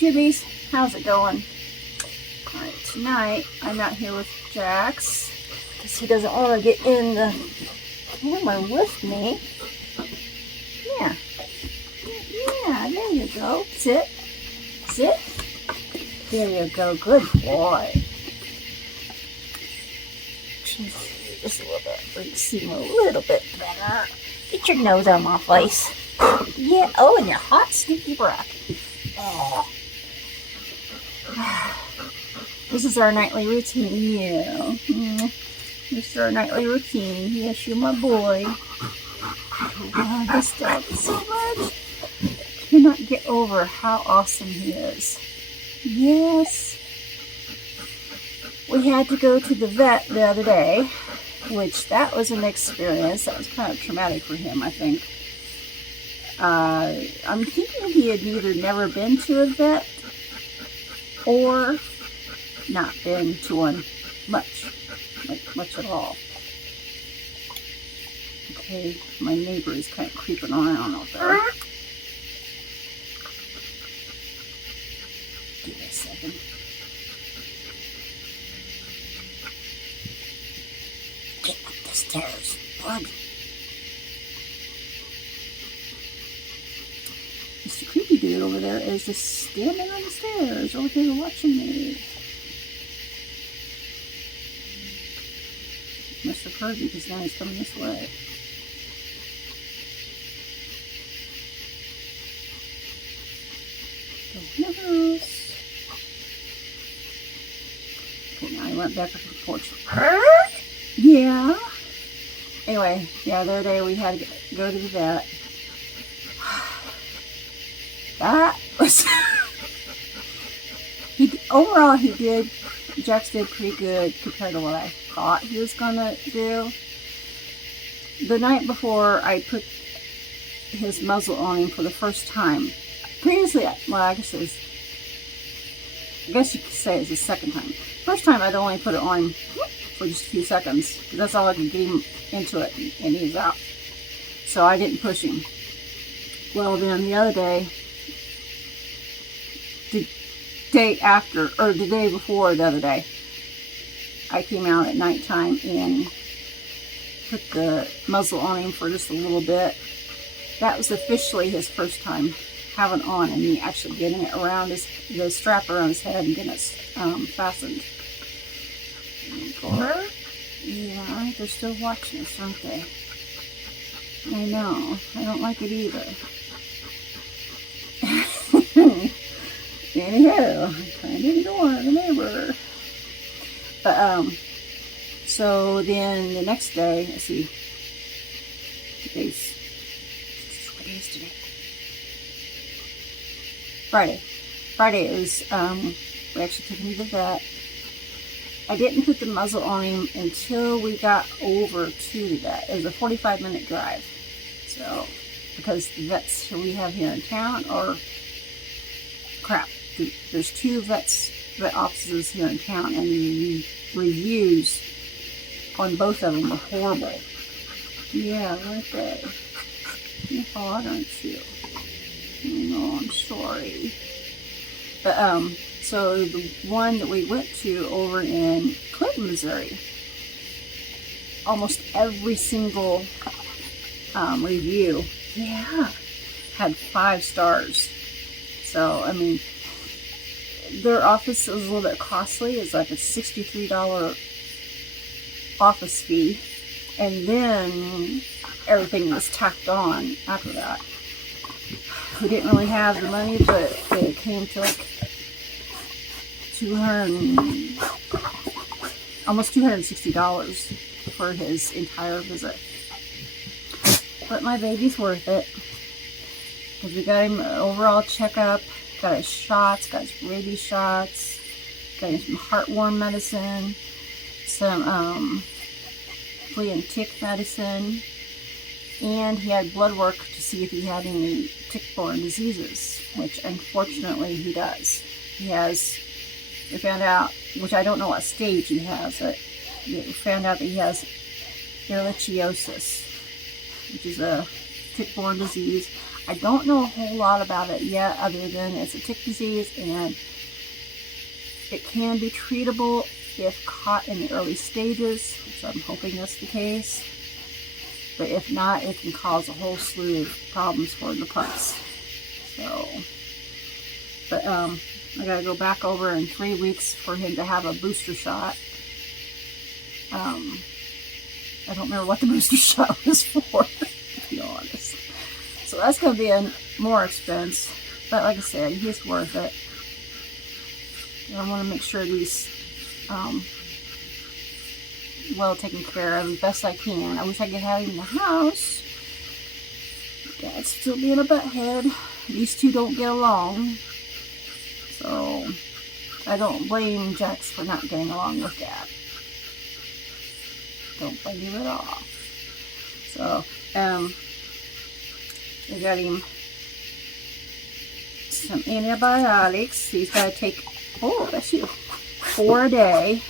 YouTubies, how's it going? Alright, tonight I'm out here with Jax because he doesn't want to get in the camera with me. Yeah, there you go. Sit. There you go, good boy. Just a little bit, so you can see him a little bit better. Get your nose out of my face. Yeah, oh, and your hot, stinky breath. Oh. This is our nightly routine. Yeah. This is our nightly routine. Yes, you're my boy. I love this dog so much. I cannot get over how awesome he is. Yes. We had to go to the vet the other day, which that was an experience. That was kind of traumatic for him, I think. I'm thinking he had either never been to a vet or not been to one much at all. Okay, my neighbor is kind of creeping around out there. Give me a second. Get up the stairs, bud. Mr. Creepy Dude over there is just standing on the stairs over here watching me. Must have heard me because now he's coming this way. Go in the house. Okay, now he went back up to the porch. Yeah. Anyway, yeah, the other day we had to go to the vet. That was overall Jax did pretty good compared to what I thought he was gonna do. The night before I put his muzzle on him for the first time. Previously, well, I guess you could say it's the second time. First time I'd only put it on for just a few seconds, because that's all I could get him into it, and he was out. So I didn't push him. Well, then the other day, the day before the other day, I came out at nighttime and put the muzzle on him for just a little bit. That was officially his first time having on, and me actually getting it around the strap around his head and getting it fastened. Yeah, they're still watching us, aren't they? I know. I don't like it either. Anyhow, kind of ignore the neighbor. But, so then the next day, let's see. What day is today? Friday is, we actually took him to the vet. I didn't put the muzzle on him until we got over to the vet. It was a 45-minute drive. So, because the vets we have here in town are crap. There's two vet offices here in town, and the reviews on both of them are horrible. Yeah, aren't they? You're hot, aren't you? No, I'm sorry. But, so the one that we went to over in Clinton, Missouri, almost every single review, had 5 stars. So, I mean, their office is a little bit costly. It's like a $63 office fee. And then everything was tacked on after that. We didn't really have the money, but it came to like almost $260 for his entire visit. But my baby's worth it, because we got him an overall checkup, got his shots, got his rabies shots, got him some heartworm medicine, some flea and tick medicine, and he had blood work to see if he had any tick-borne diseases, which unfortunately he does. We found out, which I don't know what stage he has, but we found out that he has ehrlichiosis, which is a tick-borne disease. I don't know a whole lot about it yet, other than it's a tick disease and it can be treatable if caught in the early stages, so I'm hoping that's the case. But if not, it can cause a whole slew of problems for the pups. So, but I gotta go back over in 3 weeks for him to have a booster shot. I don't remember what the booster shot was for, to be honest. So that's gonna be a more expense, but like I said, he's worth it. I want to make sure he's well taken care of as best I can. I wish I could have him in the house. Dad's still being a butthead. These two don't get along. So I don't blame Jax for not getting along with Dad. Don't blame him at all. So, we got him some antibiotics. He's got to take, oh, that's you, 4 a day.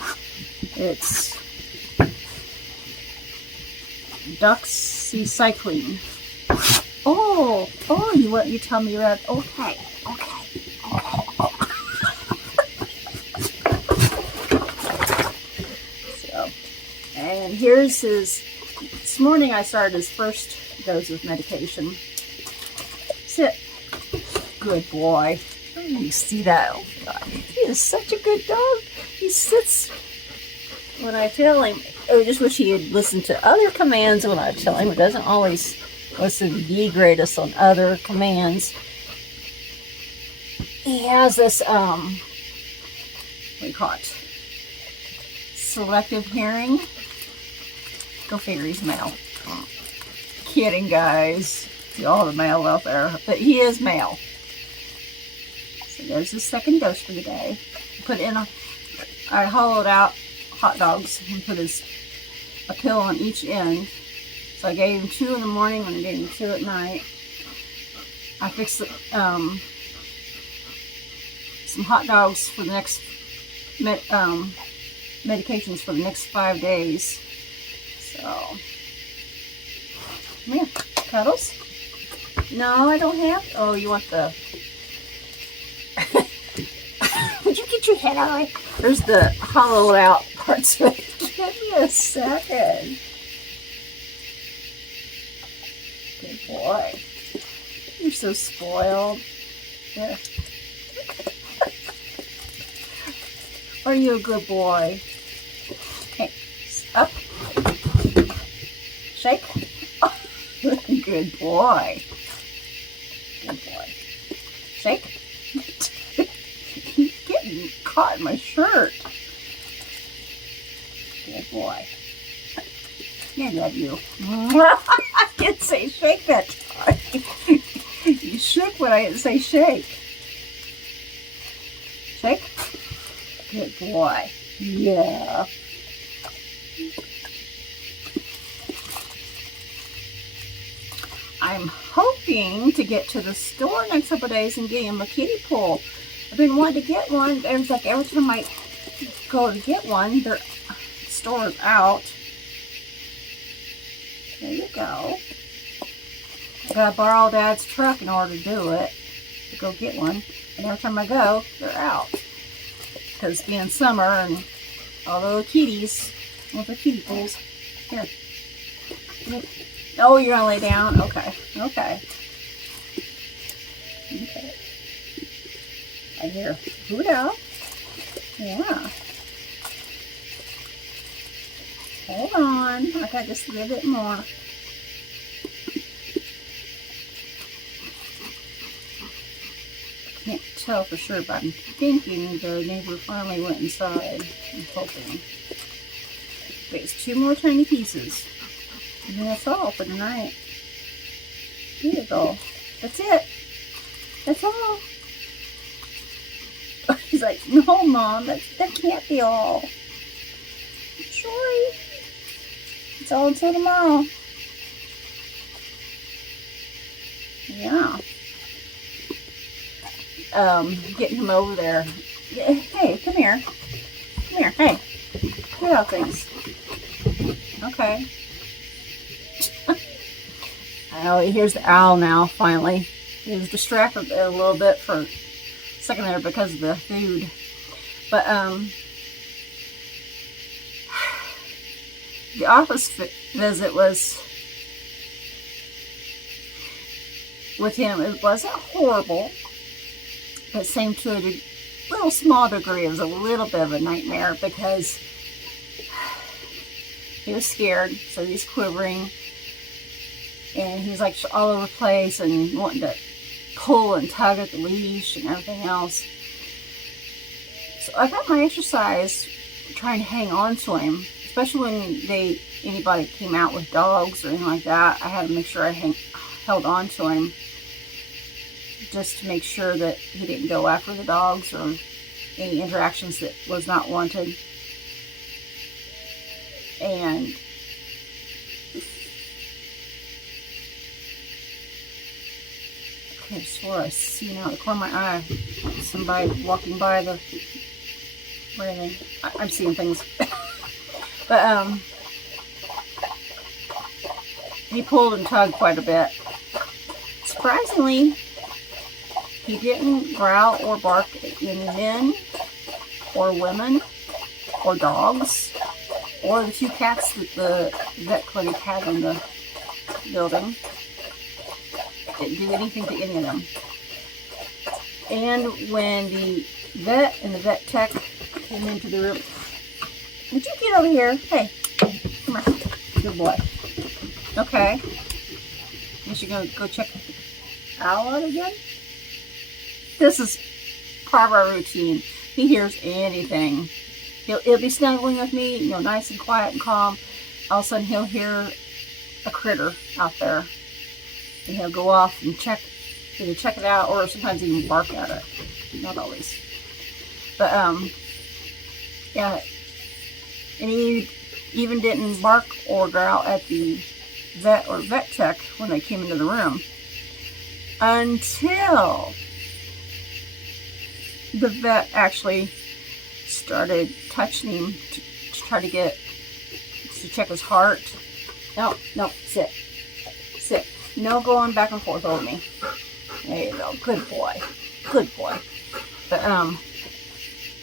It's doxycycline. Oh, you tell me you're at, okay. So, and here's his, this morning I started his first dose of medication. Sit. Good boy. You see that? Oh God. He is such a good dog. He sits when I tell him. I just wish he had listened to other commands when I tell him. It doesn't always listen the greatest on other commands. He has this, what do you call it? Selective hearing. Go figure, he's male. Kidding, guys. See all the male out there. But he is male. So there's the second dose for the day. I hollowed out hot dogs and put a pill on each end. So I gave him 2 in the morning and I gave him 2 at night. I fixed some hot dogs for the next medications for the next 5 days. So, come here, Cuddles. No, I don't have. Oh, you want the? Would you get your head out of the way? There's the hollowed out parts of it. Give me a second. Good boy. You're so spoiled. There. Are you a good boy? Okay, up. Shake. Oh, good boy. Good boy. Shake. He's getting caught in my shirt. Good boy. I love you. I didn't say shake that time. You shook when I didn't say shake. Shake. Good boy. Yeah. I'm hoping to get to the store next couple of days and get him a kiddie pool. I've been wanting to get one. It was like every time I go to get one, their store's out. There you go. I gotta borrow Dad's truck in order to do it, to go get one. And every time I go, they're out. Because being summer and all the kitties, want the kiddie pools. Here. Oh, you're gonna lay down? Okay. Okay. Okay. I hear food out. Yeah. Hold on. I got just a little bit more. Can't tell for sure, but I'm thinking the neighbor finally went inside. I'm hoping. But it's 2 more tiny pieces. And then that's all for tonight. Here you go. That's it. That's all. He's like, no, Mom, that can't be all. Sorry. It's all until tomorrow. Yeah. Getting him over there. Hey, come here. Come here. Hey. Get out things. Okay. I know he hears the owl now, finally. He was distracted a little bit for a second there because of the food. But, the office visit was, with him, it wasn't horrible, but same to a little small degree. It was a little bit of a nightmare because he was scared, so he's quivering, and he's like all over the place and wanting to pull and tug at the leash and everything else. So I got my exercise trying to hang on to him, especially when anybody came out with dogs or anything like that. I had to make sure I held on to him just to make sure that he didn't go after the dogs or any interactions that was not wanted. And I swore I seen out of the corner of my eye somebody walking by the railing. I'm seeing things. But he pulled and tugged quite a bit. Surprisingly, he didn't growl or bark at any men or women or dogs or the 2 cats that the vet clinic had in the building. Didn't do anything to any of them. And when the vet and the vet tech came into the room, would you get over here? Hey, come here. Good boy. Okay. Guess you're going to go check Owl out again? This is part of our routine. He hears anything. He'll be snuggling with me, you know, nice and quiet and calm. All of a sudden he'll hear a critter out there. And he'll go off and either check it out or sometimes even bark at it. Not always. But, yeah. And he even didn't bark or growl at the vet or vet tech when they came into the room. Until the vet actually started touching him to try to check his heart. No, sit. Sit. No going back and forth over me. There you go. Good boy. Good boy. But,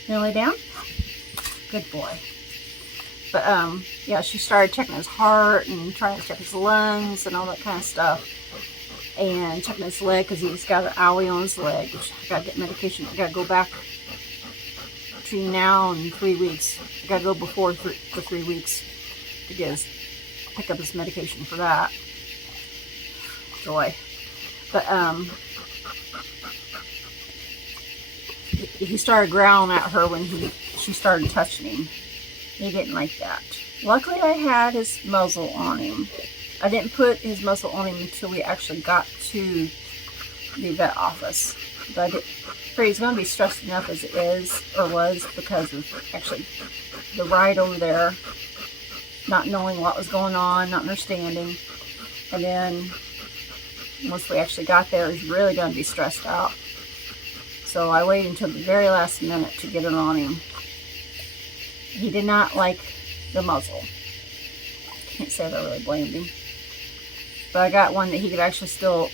you lay down? Good boy. But, yeah, she started checking his heart and trying to check his lungs and all that kind of stuff. And checking his leg because he's got an owie on his leg, which I gotta get medication. I gotta go back between now and 3 weeks. I gotta go before for 3 weeks to pick up his medication for that. Joy. But, he started growling at her when she started touching him. He didn't like that. Luckily, I had his muzzle on him. I didn't put his muzzle on him until we actually got to the vet office. But I figured he's going to be stressed enough as it is, or was, because of actually the ride over there, not knowing what was going on, not understanding. And then once we actually got there, he's really going to be stressed out. So I waited until the very last minute to get it on him. He did not like the muzzle. Can't say that I really blamed him. But I got one that he could actually still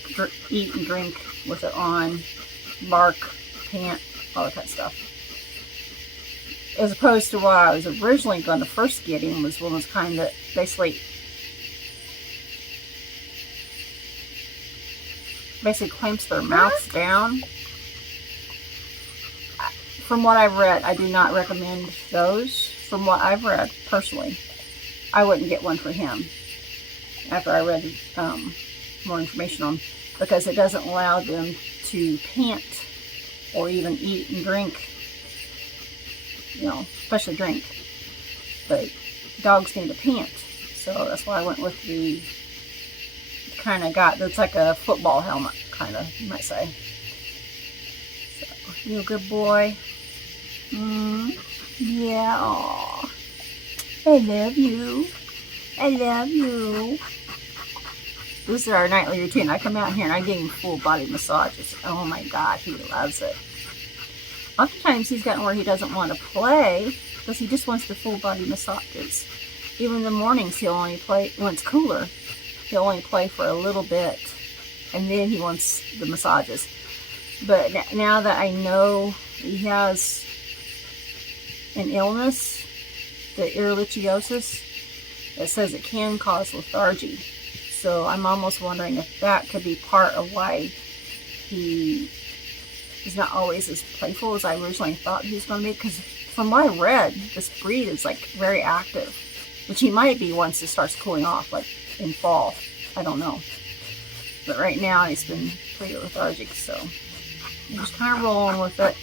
eat and drink with it on, bark, pant, all that kind of stuff. As opposed to what I was originally going to first get him was one of those kind that basically clamps their mouths down. From what I've read, I do not recommend those. From what I've read, personally, I wouldn't get one for him after I read more information on, because it doesn't allow them to pant or even eat and drink, you know, especially drink. But dogs need to pant, so that's why I went with the kind of that's like a football helmet, kind of, you might say. So, you a good boy? Yeah, aw. I love you. I love you. This is our nightly routine. I come out here and I give him full body massages. Oh my God, he loves it. Oftentimes he's gotten where he doesn't want to play because he just wants the full body massages. Even in the mornings he'll only play when it's cooler. he'll only play for a little bit, and then he wants the massages. But now that I know he has an illness, the ehrlichiosis, it says it can cause lethargy. So I'm almost wondering if that could be part of why he is not always as playful as I originally thought he was going to be. Because from what I read, this breed is like very active, which he might be once it starts cooling off, like in fall. I don't know. But right now he's been pretty lethargic, so I'm just kind of rolling with it.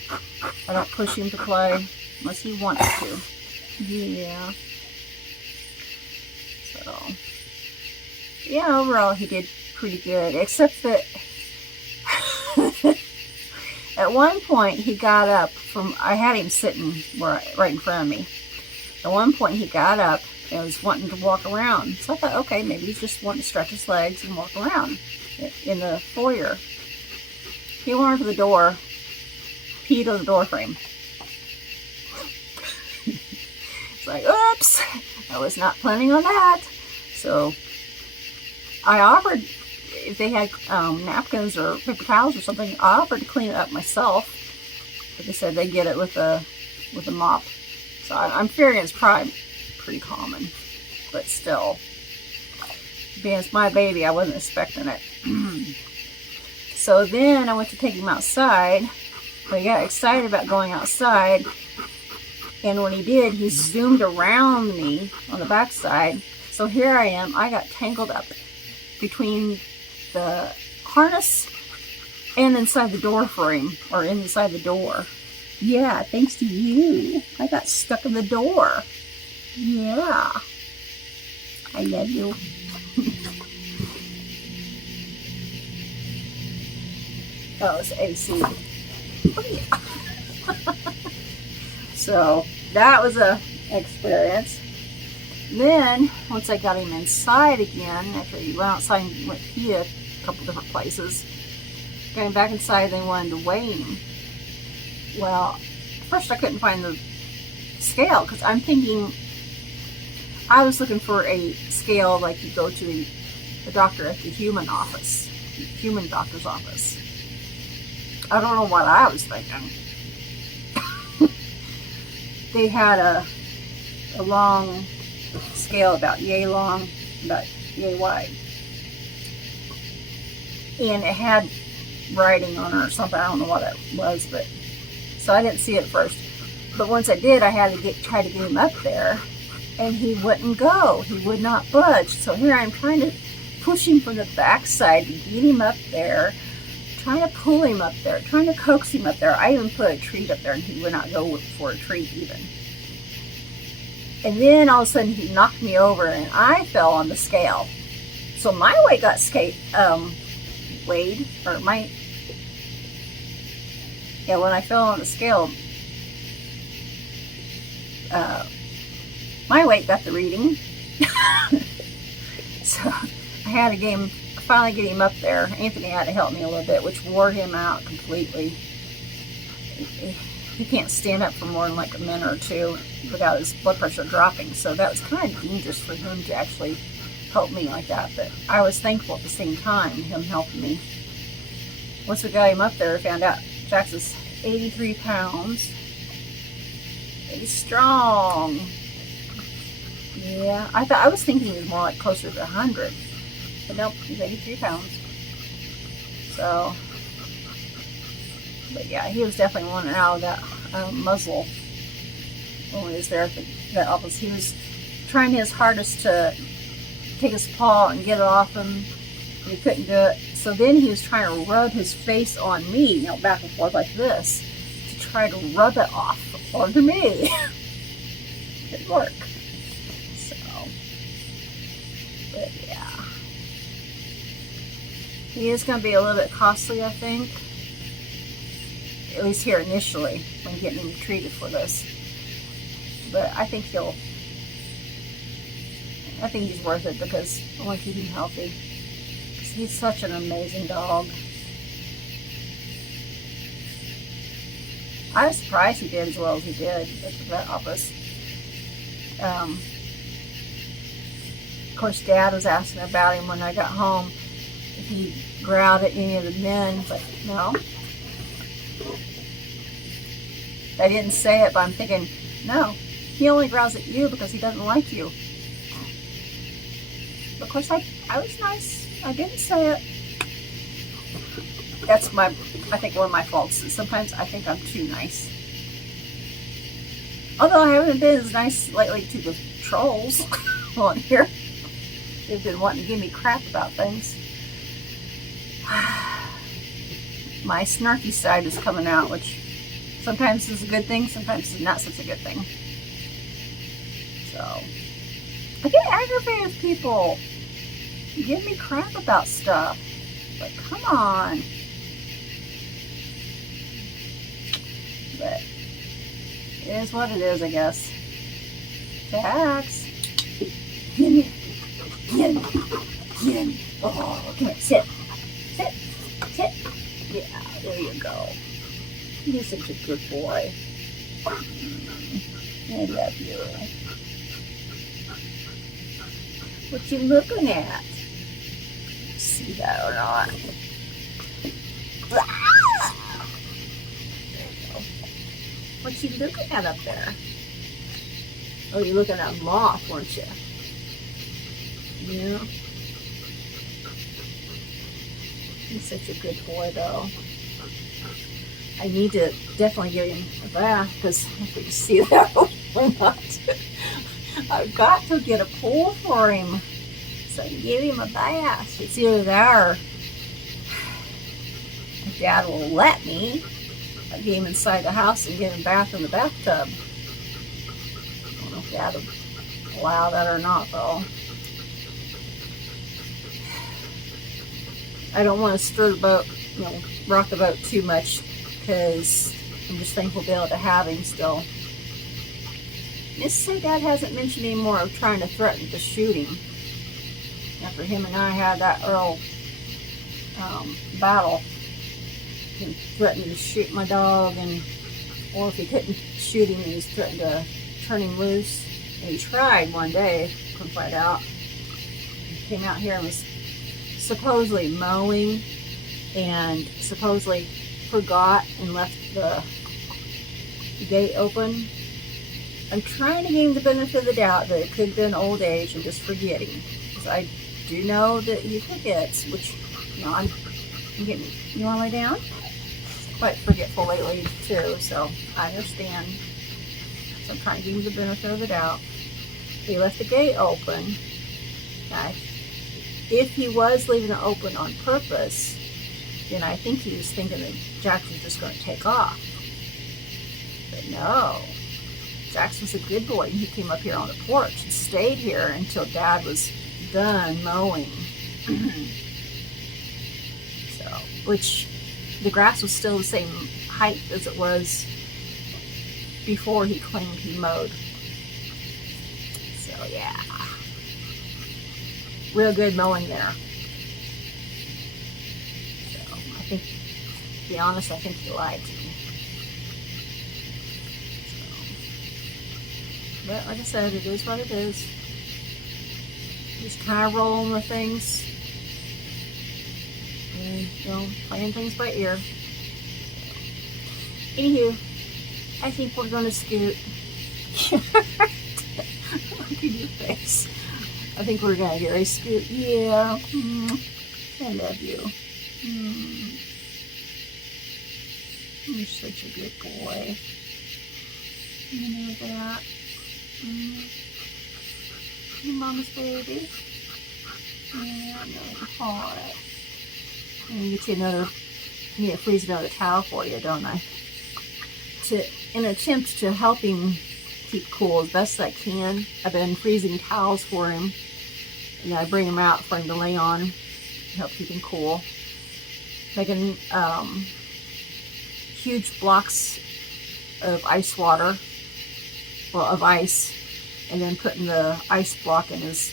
I don't push him to play unless he wants to. Yeah. So, yeah, overall he did pretty good, except that at one point he got up from, I had him sitting right in front of me. At one point he got up and was wanting to walk around. So I thought, okay, maybe he's just wanting to stretch his legs and walk around in the foyer. He went to the door, peed on the door frame. It's like, oops, I was not planning on that. So I offered, if they had napkins or paper towels or something, I offered to clean it up myself. But they said they get it with a mop. So I'm figuring it's probably pretty common. But still, being it's my baby, I wasn't expecting it. So then I went to take him outside. I got excited about going outside. And when he did, he zoomed around me on the backside. So here I am. I got tangled up between the harness and inside the door frame, or inside the door. Yeah, thanks to you. I got stuck in the door. Yeah. I love you. Oh, it's AC. Oh, yeah. So that was a experience. Then once I got him inside again, after he went outside and went pee a couple different places, got him back inside, they wanted to weigh him. Well, first I couldn't find the scale because I'm thinking, I was looking for a scale like you go to the doctor at the human doctor's office. I don't know what I was thinking. They had a long scale, about yay long, about yay wide. And it had writing on it or something. I don't know what it was, but so I didn't see it first. But once I did, I had to try to get him up there, and he wouldn't go. He would not budge. So here I'm trying to push him from the backside to get him up there, trying to pull him up there, trying to coax him up there. I even put a treat up there, and he would not go for a treat even. And then all of a sudden he knocked me over, and I fell on the scale. So my weight got weighed, or when I fell on the scale, my weight got the reading. So I had to finally get him up there. Anthony had to help me a little bit, which wore him out completely. He can't stand up for more than like a minute or two without his blood pressure dropping. So that was kind of dangerous for him to actually help me like that. But I was thankful at the same time, him helping me. Once we got him up there, I found out Jax is 83 pounds. He's strong. Yeah, I was thinking he was more like closer to 100. But nope, he's 83 pounds. So, but yeah, he was definitely wanting out of that muzzle when he was there at the office. He was trying his hardest to take his paw and get it off him, and he couldn't do it. So then he was trying to rub his face on me, back and forth like this, to try to rub it off onto me. It didn't work. So, but yeah. He is going to be a little bit costly, I think. At least here initially, when getting him treated for this. But I think he's worth it because I want to keep him healthy. Because he's such an amazing dog. I was surprised he did as well as he did at the vet office. course, Dad was asking about him when I got home, if he growled at any of the men, but no. I didn't say it, but I'm thinking, no, he only growls at you because he doesn't like you. Of course, I was nice. I didn't say it. That's I think one of my faults. Sometimes I think I'm too nice. Although I haven't been as nice lately to the trolls on here. They've been wanting to give me crap about things. My snarky side is coming out, which sometimes is a good thing, sometimes is not such a good thing. So, I get aggravated with people. You give me crap about stuff. But come on. But it is what it is, I guess. Jax. Get me. Get me. Get me. Oh, come here. Sit. Sit. Sit. Yeah, there you go. You're such a good boy. I love you. What you looking at? See that or not? There you go. What you looking at up there? Oh, you're looking at a moth, weren't you? Yeah. He's such a good boy, though. I need to definitely give him a bath, because if we can see that or not, I've got to get a pool for him so I can give him a bath. It's either that or if Dad will let me, I'll get him inside the house and get him a bath in the bathtub. I don't know if Dad will allow that or not, though. I don't want to stir the boat, rock the boat too much, because I'm just thankful to be able to have him still. Just say Dad hasn't mentioned any more of trying to threaten to shoot him. After him and I had that Earl battle, he threatened to shoot my dog, or if he couldn't shoot him, he was threatened to turn him loose. And he tried one day, couldn't find out. He came out here and was supposedly mowing, and supposedly forgot and left the gate open. I'm trying to give him the benefit of the doubt that it could have been old age and just forgetting, because I do know that he forgets, which, I'm getting, you want to lay down? Quite forgetful lately too, so I understand. So I'm trying to give him the benefit of the doubt. He left the gate open. Okay. If he was leaving it open on purpose, then I think he was thinking that Jax was just going to take off. But no. Jax was a good boy, and he came up here on the porch and stayed here until Dad was done mowing. So, which the grass was still the same height as it was before he claimed he mowed. So yeah. Real good mowing there. So I think, to be honest, I think he lied to me. So, but like I said, it is what it is. Just kind of rolling with things. And, playing things by ear. Anywho, I think we're going to scoot. Look at your face. I think we're going to get ready to scoot. Yeah. I love you. You're such a good boy. You know that. Your mama's baby. Yeah, I know. Alright. I'm going to get you another, I need to freeze another towel for you, don't I? In an attempt to help him keep cool as best I can, I've been freezing towels for him. And I bring him out for him to lay on to help keep him cool. Making huge blocks of ice water, of ice, and then putting the ice block in his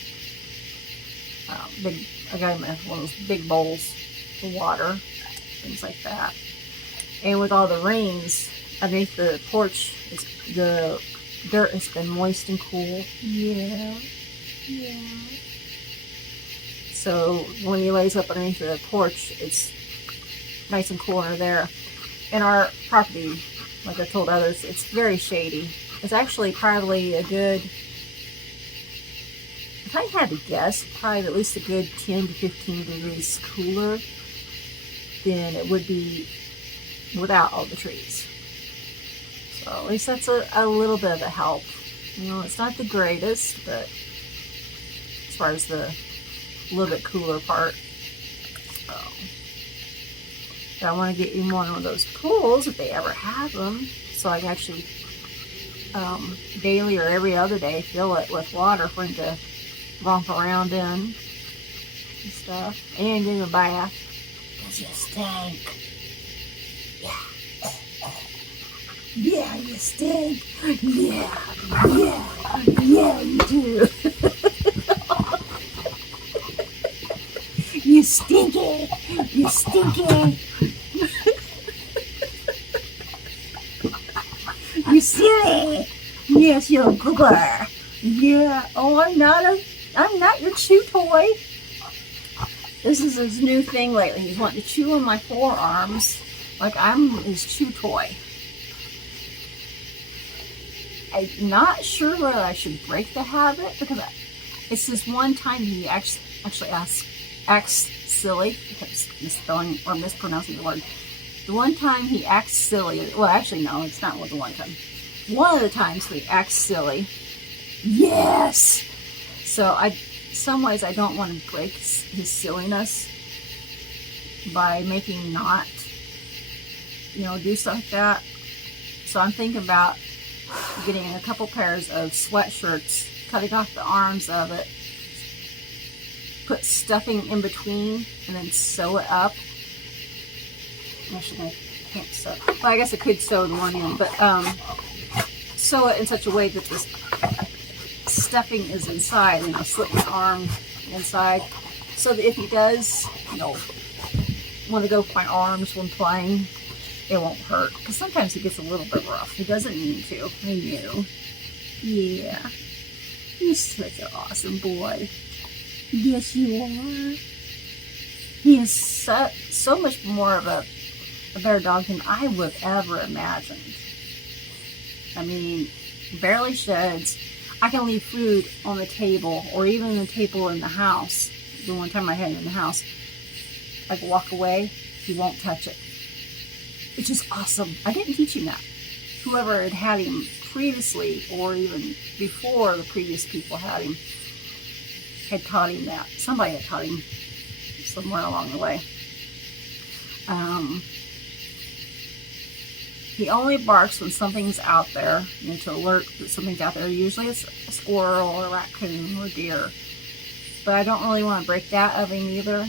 I got him one of those big bowls of water, things like that. And with all the rains underneath the porch, the dirt has been moist and cool. Yeah. So when he lays up underneath the porch, it's nice and cool under there. In our property, like I told others, it's very shady. It's actually probably a good, if I had to guess, probably at least a good 10 to 15 degrees cooler than it would be without all the trees. So at least that's a little bit of a help. You know, it's not the greatest, but as far as the little bit cooler part. So, but I want to get you one of those pools if they ever have them, so I can actually daily or every other day fill it with water for him to romp around in and stuff, and give him a bath. Because you stink. Yeah, you stink. Yeah, you do. You stinky. You stinky. You silly. Yes, you're a goober. Yeah. Oh, I'm not your chew toy. This is his new thing lately. He's wanting to chew on my forearms like I'm his chew toy. I'm not sure whether I should break the habit, because it's this one time he actually acts silly. I kept misspelling or mispronouncing the word. The one time he acts silly, well, actually, no, it's not the one time. One of the times he acts silly. Yes! So some ways I don't want to break his silliness by making not, do something like that. So I'm thinking about getting a couple pairs of sweatshirts, cutting off the arms of it, put stuffing in between, and then sew it up. Actually, I can't sew. Well, I guess I could sew the one in, but sew it in such a way that this stuffing is inside, and I'll slip my arm inside, so that if he does, want to go for my arms when playing, it won't hurt. Because sometimes he gets a little bit rough. He doesn't mean to. I know. Yeah. You're such an awesome boy. Yes, you are. He is so much more of a better dog than I would have ever imagined. I mean, barely sheds. I can leave food on the table, or even the table in the house. The one time I had him in the house, I could walk away, he won't touch it. Which is awesome. I didn't teach him that. Whoever had him previously, or even before the previous people had him, had taught him that. Somebody had taught him somewhere along the way. He only barks when something's out there, to alert that something's out there. Usually it's a squirrel or a raccoon or deer. But I don't really want to break that of him either.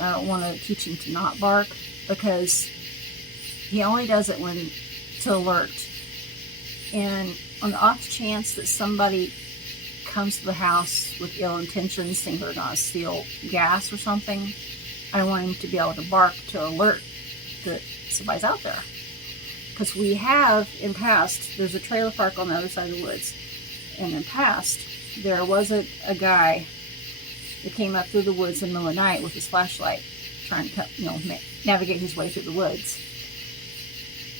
I don't want to teach him to not bark, because he only does it to alert. And on the off chance that somebody comes to the house with ill intentions, thinking they're going to steal gas or something, I want him to be able to bark to alert that somebody's out there. Because we have, in past, there's a trailer park on the other side of the woods, and in past, there was a guy that came up through the woods in the middle of the night with his flashlight, trying to, navigate his way through the woods.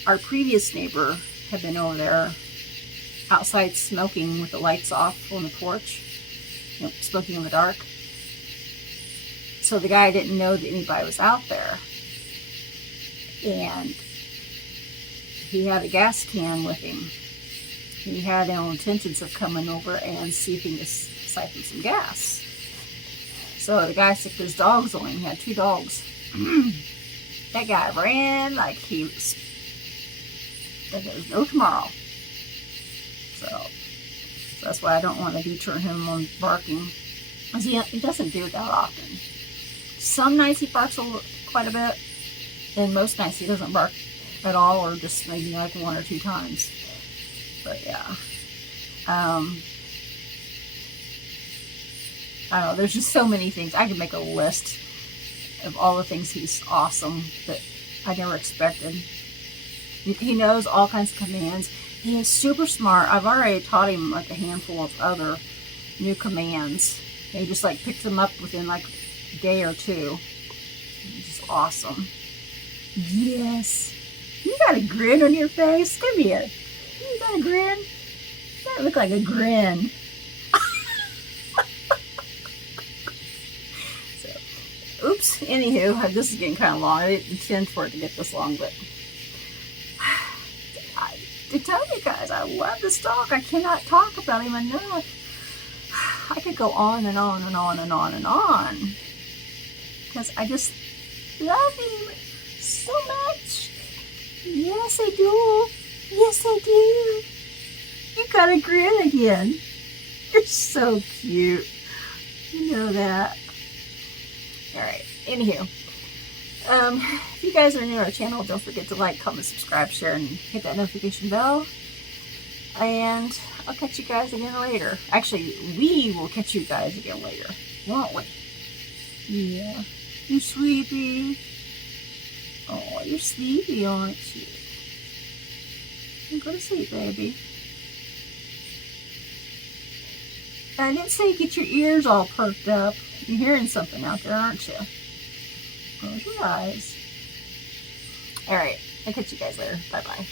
Our previous neighbor had been over there outside smoking with the lights off on the porch, smoking in the dark. So the guy didn't know that anybody was out there. And he had a gas can with him. He had no intentions of coming over and see if he could siphon some gas. So the guy stuck his dogs on him. He had 2 dogs. That guy ran like he was, like there was no tomorrow. So that's why I don't want to deter him on barking. Because he doesn't do it that often. Some nights he barks quite a bit, and most nights he doesn't bark at all, or just maybe like 1 or 2 times. But yeah, I don't know, there's just so many things. I could make a list of all the things he's awesome that I never expected. He knows all kinds of commands. He is super smart. I've already taught him like a handful of other new commands. And he just like picks them up within like day or two. It's just awesome. Yes. You got a grin on your face. Come here. You got a grin? That look like a grin. So, oops. Anywho, this is getting kind of long. I didn't intend for it to get this long, but to tell you guys, I love this dog. I cannot talk about him enough. I could go on and on and on and on and on, because I just love him so much. Yes, I do. Yes, I do. You got a grin again. You're so cute. You know that. Alright, anywho. If you guys are new to our channel, don't forget to like, comment, subscribe, share, and hit that notification bell. And I'll catch you guys again later. Actually, we will catch you guys again later, won't we? Yeah. You sleepy? Oh, you're sleepy, aren't you? Go to sleep, baby. I didn't say get your ears all perked up. You're hearing something out there, aren't you? Close your eyes. Alright, I'll catch you guys later. Bye-bye.